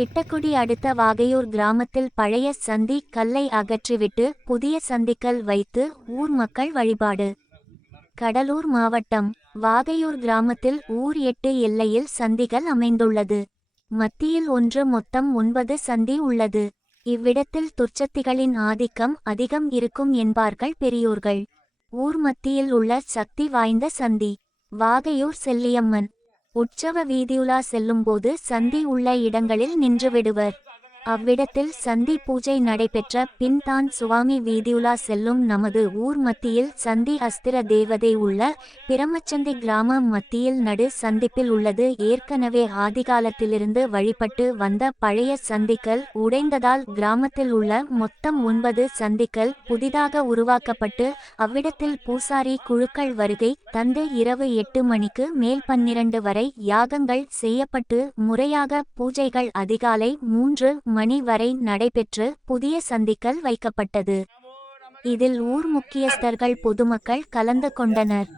திட்டக்குடி அடுத்த வாகையூர் கிராமத்தில் பழைய சந்தி கல்லை அகற்றிவிட்டு புதிய சந்திக்கல் வைத்து ஊர் மக்கள் வழிபாடு. கடலூர் மாவட்டம் வாகையூர் கிராமத்தில் ஊர் 8 எல்லையில் சந்திகள் அமைந்துள்ளது. மத்தியில் ஒன்று மொத்தம் 9 சந்தி உள்ளது. இவ்விடத்தில் துர்ச்சத்திகளின் ஆதிக்கம் அதிகம் இருக்கும் என்பார்கள் பெரியோர்கள். ஊர் மத்தியில் உள்ள சக்தி வாய்ந்த சந்தி வாகையூர் செல்லியம்மன். உற்சவ வீதியுலா செல்லும்போது சந்தி உள்ள இடங்களில் நின்றுவிடுவர். அவ்விடத்தில் சந்தி பூஜை நடைபெற்ற பின் தான் சுவாமி வீதியுலா செல்லும். நமது ஊர் மத்தியில் சந்தி அஸ்திர தேவதை உள்ள பிரமச்சந்தி கிராம மத்தியில் நடு சந்திப்பில் உள்ளது. ஏற்கனவே ஆதிகாலத்திலிருந்து வழிபட்டு வந்த பழைய சந்திக்கல் உடைந்ததால் கிராமத்தில் உள்ள மொத்தம் 9 சந்திக்கல் புதிதாக உருவாக்கப்பட்டு அவ்விடத்தில் பூசாரி குழுக்கள் வருகை தந்து இரவு 8 மணிக்கு மேல் 12 வரை யாகங்கள் செய்யப்பட்டு முறையாக பூஜைகள் அதிகாலை 3 மணி வரை நடைபெற்று புதிய சந்திக்கல் வைக்கப்பட்டது. இதில் ஊர் முக்கியஸ்தர்கள் பொதுமக்கள் கலந்து கொண்டனர்.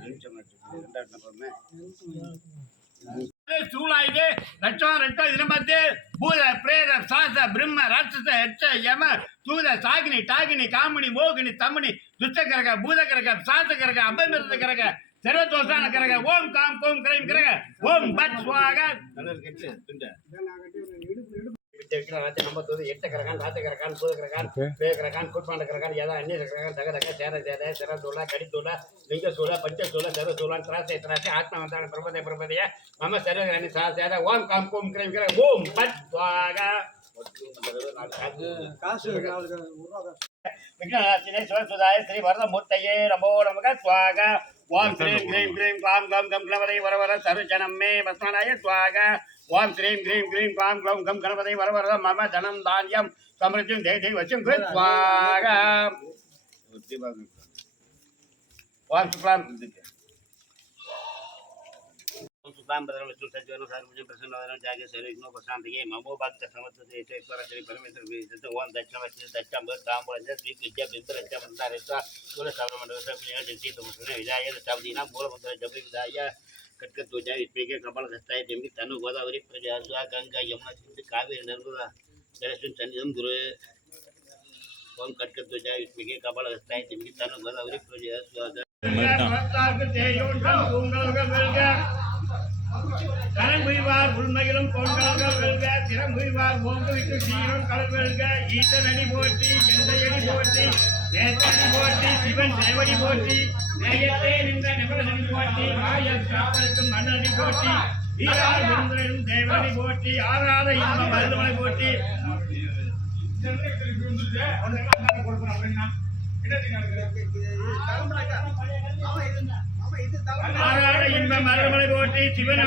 सर्वदोषान करेगा ओम काम कोम क्रीम करेगा ओम बट स्वागा नंबर 8 करकान 7 करकान 4 करकान 6 करकान कुटपांड करकान यादा अन्य करकान दगा दगा तेरा तेरा तेरा दोला कड़ी दोला लिंग सोला पंच सोला तेरा सोला त्रासे त्रासे आत्मा मंत्र प्रपदे प्रपदे मम शरीर रानी सा तेरा ओम काम कोम क्रीम करेगा ओम बट स्वागा विघ्ननाशिने सुधाय श्री वरदमूर्तये नमो नमः स्वागा ओम श्रीं ग्रीं ग्रीं क्लां गं गं गणपतये वरवर सर्वजनं मे वस्मनाय स्वागा ओम श्रीं ग्रीं ग्रीं क्लां ग्लौं गं गणपतये वरवर मम धनं धान्यं समृद्धिं देहि वशं कृत् स्वागा ओम शुक्लां सुकाम बदल विष्णु सज्जन सर्वजन प्रसन्नवदनं जागे शरीरनो प्रशांतिये ममो भक्त समर्थते ईश्वर श्री परमेश्वर विष्णु ओम दक्षिणवस्ति दक्षम तांबूलज श्री विद्या बिंदरज मंदारेश्वर कुल सर्वमंडल पुण्य जगति तुमने विजय शब्दीना मूलमंत्र जप विदाय कटकट ध्वजा इत्मेके कपाल हस्ताय देवी तनु गोदावरी प्रजासुआ गंगा यमुना सिंधु कावेरी नर्मदा सरस्वती सन्निधम गुरु ओम कटकट ध्वजा इत्मेके कपाल हस्ताय देवी तनु गोदावरी प्रजासुआ கரங்குய்வார் உள்மகிலும் பொன்கலங்கள் வெல்க திறங்குய்வார் ஓங்கு விட்டு சீரும் கலல் வெல்க ஈசனடி போற்றி எந்தையடி போற்றி நேசனடி போற்றி சிவன் தேவடி போற்றி நேயத்தே நின்ற நிபுணனடி போற்றி ஆயத்தாப்பருக்கும் மன்னடி போற்றி வீரார் விருந்தனும் தேவனடி போற்றி ஆராத இன்ப மருதமலை போற்றி ஆராத இன்ப மருதமலை போற்றி சிவன்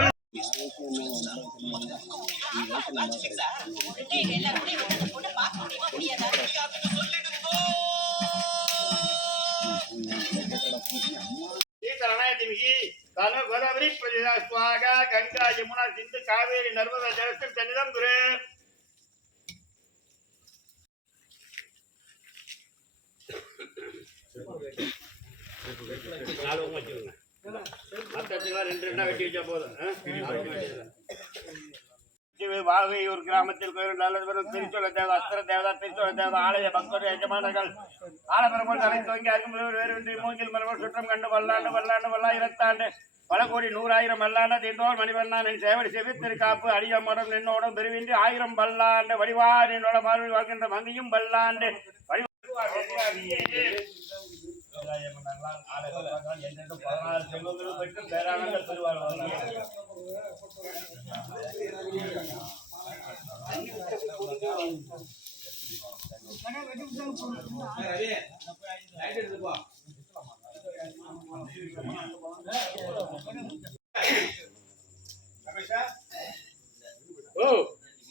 गोदावरी स्वागा गंगा यमुना सिंधु कावेरी नर्मदा जलस्थिर सन्निधम गुरु வாகையூர் கிராமத்தில் திருச்சொல தேவ அஸ்திர தேவதா திருச்சொல தேவ ஆலய பக்தர் எஜமானர்கள் ஆலபெருமாள் தலை துவங்கி அருகில் வேறு மூங்கில் மரபர் சுற்றம் கண்டு வல்லாண்டு வல்லாண்டு வல்லாயிரத்தாண்டு பல கோடி 100,000 மல்லாண்ட தீண்டோர் மணிவண்ணான் என் சேவடி செவித்திருக்காப்பு அடியமரம் நின்னோடும் பெருவின்றி 1000 பல்லாண்டு வடிவார் என்னோட பார்வையில் வாழ்கின்ற மங்கையும் பல்லாண்டு பேரானங்கள் பெறுவார்கள்.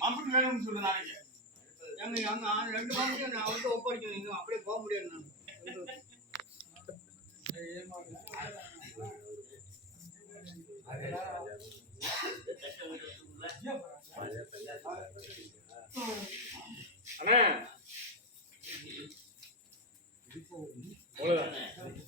மாம்பழம் வேணும்னு சொல்லுங்க. நாளைக்கு 2 மாம்பழம் நான் அவர்கிட்ட ஒப்படைக்கணும். அப்படியே போக முடியாது. அண்ணா அவ்வளவுதான்.